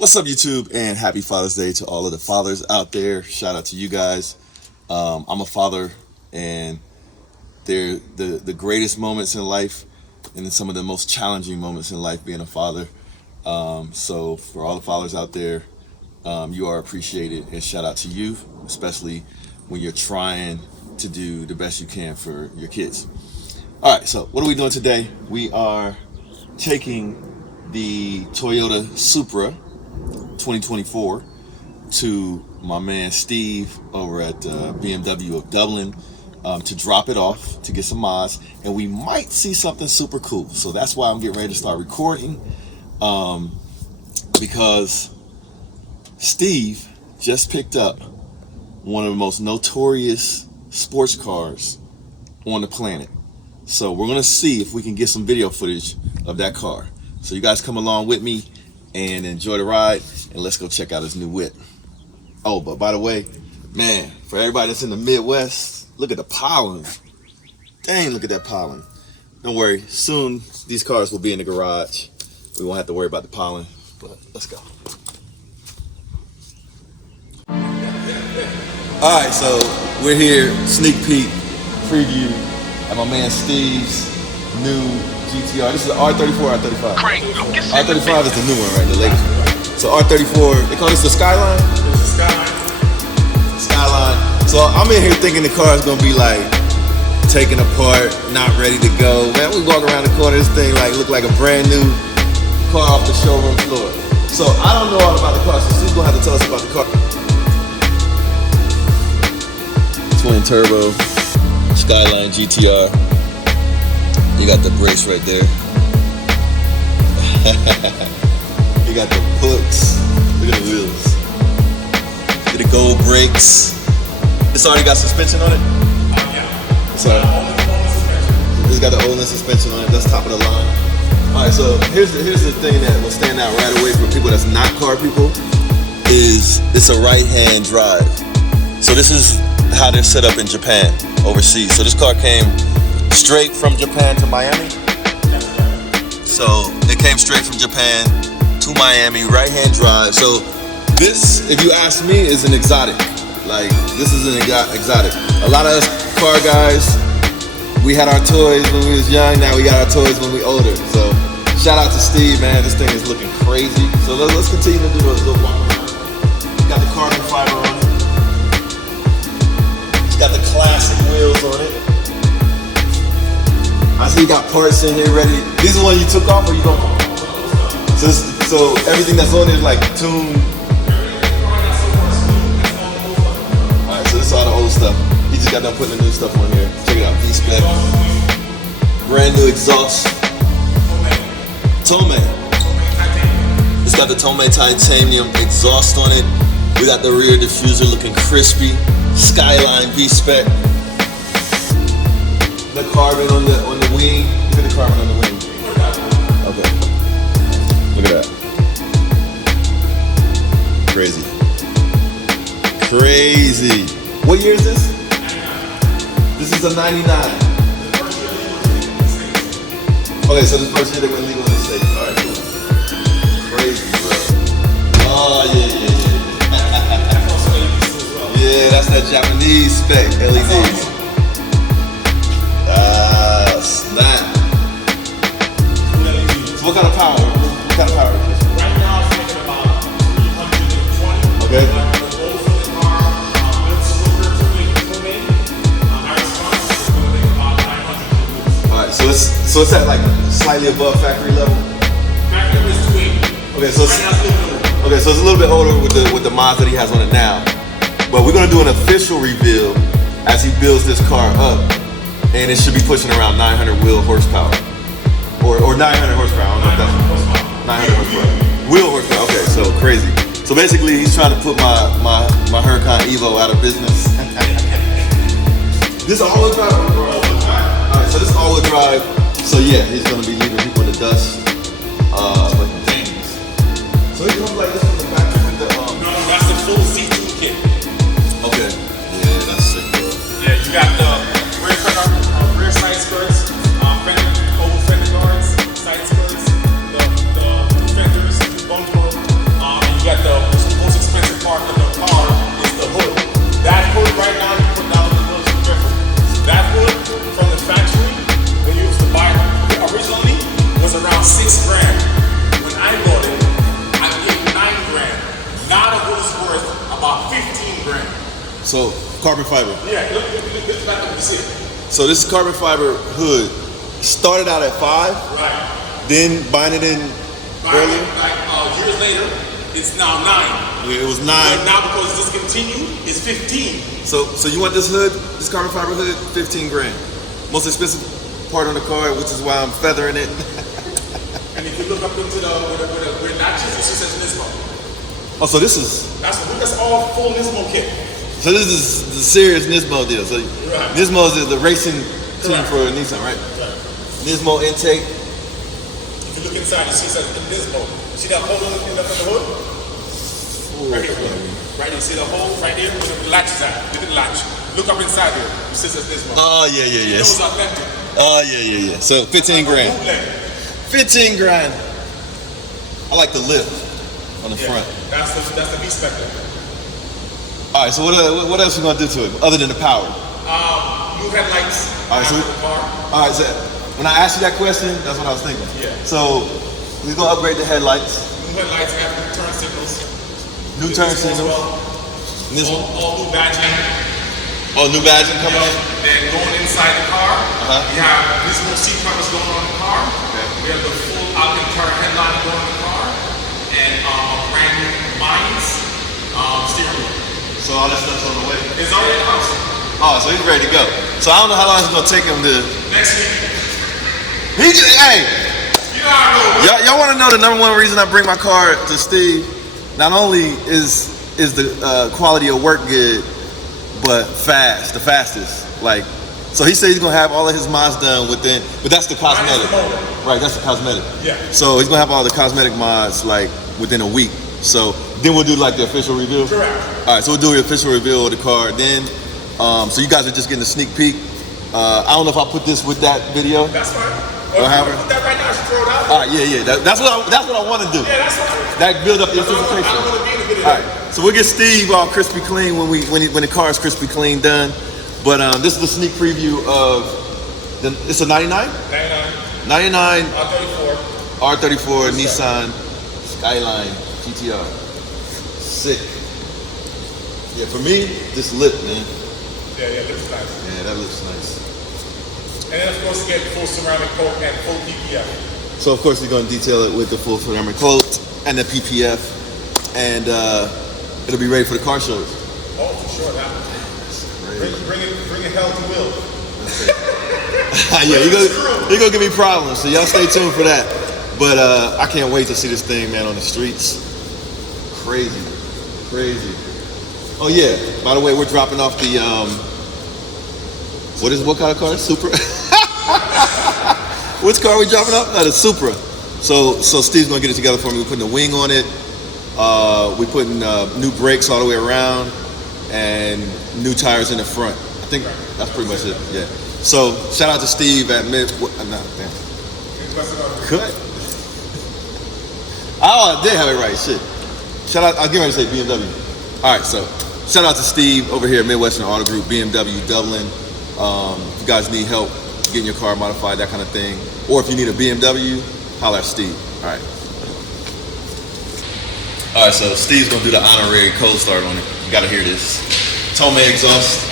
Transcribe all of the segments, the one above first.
What's up, YouTube, and happy Father's Day to all of the fathers out there. Shout out to you guys. I'm a father, and they're the greatest moments in life, and then some of the most challenging moments in life being a father. So for all the fathers out there, you are appreciated, and shout out to you, especially when you're trying to do the best you can for your kids. All right, so what are we doing today? We are taking the Toyota Supra 2024 to my man Steve over at BMW of Dublin to drop it off to get some mods, and we might see something super cool. So that's why I'm getting ready to start recording, because Steve just picked up one of the most notorious sports cars on the planet. So we're gonna see if we can get some video footage of that car. So you guys come along with me and enjoy the ride, and let's go check out his new whip. Oh, but by the way, man, for everybody that's in the Midwest, look at the pollen. Dang, look at that pollen. Don't worry, soon these cars will be in the garage. We won't have to worry about the pollen, but let's go. All right, so we're here, sneak peek, preview at my man Steve's new GT-R. This is the R34, R35. R35 is the new one, right? The latest one. So R34, they call this the Skyline? It's the Skyline. Skyline. So I'm in here thinking the car is gonna be like taken apart, not ready to go. Man, we walk around the corner, this thing like look like a brand new car off the showroom floor. So I don't know all about the car, so Steve's gonna have to tell us about the car. Twin turbo Skyline GT-R. You got the brakes right there. You got the hooks. Look at the wheels. Look at the gold brakes. This already got suspension on it? Yeah. Sorry. It's got the Olin suspension on it. That's top of the line. Alright, so here's the thing that will stand out right away for people that's not car people, is it's a right-hand drive. So this is how they're set up in Japan, overseas. So this car came straight from Japan to Miami. So it came straight from Japan to Miami, right-hand drive. So this, if you ask me, is an exotic. Like, this is an exotic. A lot of us car guys, we had our toys when we was young, now we got our toys when we older. So shout out to Steve, man, this thing is looking crazy. So let's continue to do those little walk around. Got the carbon fiber on it. It's got the classic wheels on it. I see you got parts in here ready. These are the ones you took off, or you don't? So everything that's on there is like tuned. Alright, so this is all the old stuff. He just got done putting the new stuff on here. Check it out, V-spec. Brand new exhaust. Tomei. It's got the Tomei titanium exhaust on it. We got the rear diffuser looking crispy. Skyline V-spec. The carbon on the wing. Look at the carbon on the wing. Okay. Look at that. Crazy. Crazy. What year is this? This is a 99. Okay, so this first year they went legal in the States. Alright, cool. Crazy, bro. Oh, yeah. Yeah, that's that Japanese spec LEDs. Snap. So what kind of power? What kind of power is this? Right now it's making about 320. Okay. Alright, so it's at like slightly above factory level. Factory is 280. Okay, so it's a little bit older with the mods that he has on it now. But we're gonna do an official reveal as he builds this car up. And it should be pushing around 900 wheel horsepower. Or 900 horsepower, I don't know if that's 900 horsepower. Wheel horsepower, okay, so crazy. So basically he's trying to put my Huracan Evo out of business. This is all-wheel drive? Alright, so this is all-wheel drive. So yeah, he's gonna be leaving people in the dust. But dang. So it comes like this from the factory with the No, that's the full C2 kit. Okay. Yeah, that's sick, bro. Yeah, you got the rear side skirts, oval fender guards, side skirts, the fenders, bumper, So carbon fiber. Yeah, look back up, you see it. So this carbon fiber hood started out at 5, Right. then buying it in earlier. Like years later, it's now 9. Yeah, it was 9. But now because it's discontinued, it's 15. So you want this hood, this carbon fiber hood, 15 grand. Most expensive part on the car, which is why I'm feathering it. And if you look up into where latches, it says Nismo. Oh, so this is, That's all full Nismo kit. so this is the serious Nismo deal. So Right. Nismo is the racing team Correct. for Nissan, right? Right. Nismo intake. If you look inside, you see it says Nismo. See that hole in the hood? Right here. Right here. See the hole right there where the latch is at? Look at the latch. Look up inside there. It says Nismo. Oh, yeah, yeah, It yes. was authentic. Oh, yeah, yeah, yeah. So 15 grand. Bootleg. 15 grand. I like the lift on the Yeah. front. That's the V-Spec. All right, so what else we gonna do to it other than the power? New headlights. All right, so after the car. all right, so when I asked you that question, that's what I was thinking. Yeah. So we're gonna upgrade the headlights, New headlights after the turn signals. new turn This one as signals. well. And this one, All new badging. oh, new badging coming in. Then going inside the car, Uh-huh. we have visible seat covers going on the car. Okay. We have the full Alcantara headline going on the car, and a brand new Mines steering wheel. So all that stuff's on the way. It's already in the house. Oh, so he's ready to go. So I don't know how long it's gonna take him to. Next week, Hey, you know how I go. y'all want to know the number one reason I bring my car to Steve? Not only is the quality of work good, but fast, the fastest. Like, so he said he's gonna have all of his mods done within, but that's the cosmetic, right? That's the cosmetic. Yeah. So he's gonna have all the cosmetic mods like within a week. So then we'll do like the official review. Correct. All right, so we'll do the official reveal of the car. Then, so you guys are just getting a sneak peek. I don't know if I'll put this with that video. That's fine. What Or if you happened? put that right now, just throw it out. All right, yeah. That's what I want to do. Yeah, that's fine. That build up the I don't anticipation. want to be in the video. All right, so we'll get Steve all crispy clean when the car is crispy clean done. But this is the sneak preview of it's a 99? 99 R34. R34 Nissan Skyline GT-R. Sick. Yeah, for me, this lip, man. Yeah, it looks nice. Yeah, that looks nice. And then of course you get full ceramic coat and full PPF. So of course he's going to detail it with the full ceramic coat and the PPF, and it'll be ready for the car shows. Oh, for sure. That bring it hell to will. Yeah, you're gonna give me problems, so y'all stay tuned for that. But I can't wait to see this thing, man, on the streets. Crazy. Oh yeah, by the way, we're dropping off the what kind of car? Supra. Which car are we dropping off? The Supra. So Steve's gonna get it together for me. We're putting a wing on it. We're putting new brakes all the way around and new tires in the front. I think that's pretty much it. Yeah. So shout out to Steve at Cut. Oh, I did have it right. Shit. Shout out. I'll get ready to say BMW. All right. So shout out to Steve over here at Midwestern Auto Group, BMW Dublin. If you guys need help getting your car modified, that kind of thing, or if you need a BMW, holler at Steve. All right. All right. So Steve's gonna do the honorary cold start on it. You gotta hear this. Tome exhaust.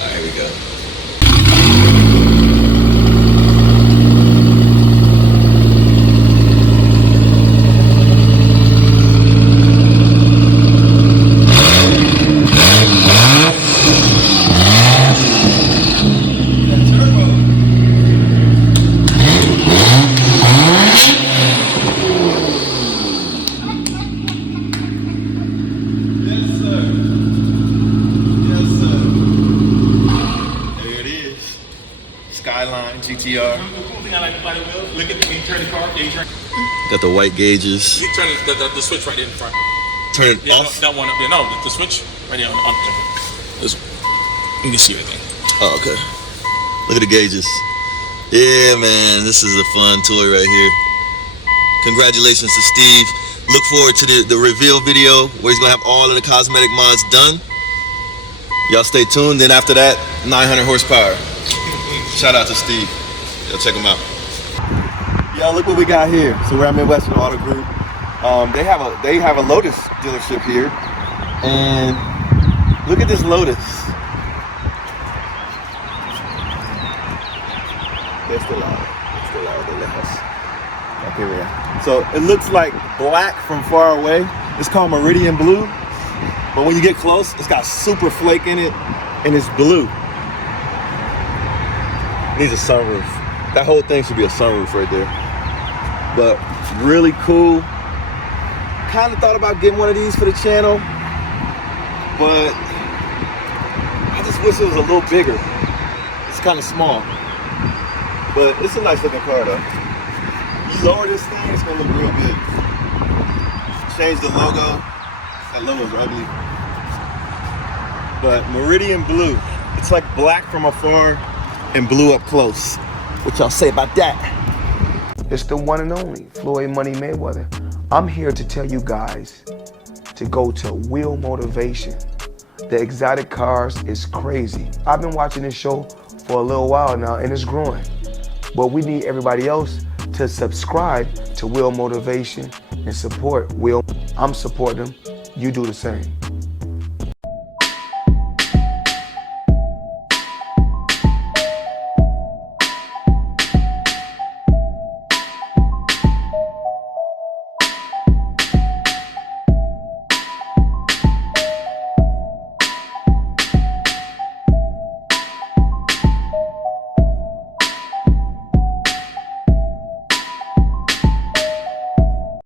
All right, here we go. Skyline GT-R. The cool thing I like about it, Will, look at when you turn the car, you turn Got the white gauges. the switch right there in front. Turn it Yeah, off. that one up there. No, the switch right there on this one. You can see everything. Oh, okay. Look at the gauges. Yeah, man, this is a fun toy right here. Congratulations to Steve. Look forward to the reveal video where he's gonna have all of the cosmetic mods done. Y'all stay tuned. Then after that, 900 horsepower. Shout out to Steve. Y'all check him out. Yo, look what we got here. So we're at Midwestern Auto Group. They have a Lotus dealership here, and look at this Lotus. They're still out. They left us. Okay, yeah. So it looks like black from far away. It's called Meridian Blue, but when you get close, it's got super flake in it, and it's blue. It needs a sunroof. That whole thing should be a sunroof right there. But really cool. Kind of thought about getting one of these for the channel, but I just wish it was a little bigger. It's kind of small, but it's a nice looking car though. You lower this thing, it's gonna look real good. Change the logo. That logo's ugly. But Meridian Blue. It's like black from afar and blue up close. What y'all say about that? It's the one and only Floyd Money Mayweather. I'm here to tell you guys to go to Wheel Motivation. The exotic cars is crazy. I've been watching this show for a little while now and it's growing. But we need everybody else to subscribe to Wheel Motivation and support Wheel. I'm supporting them. You do the same.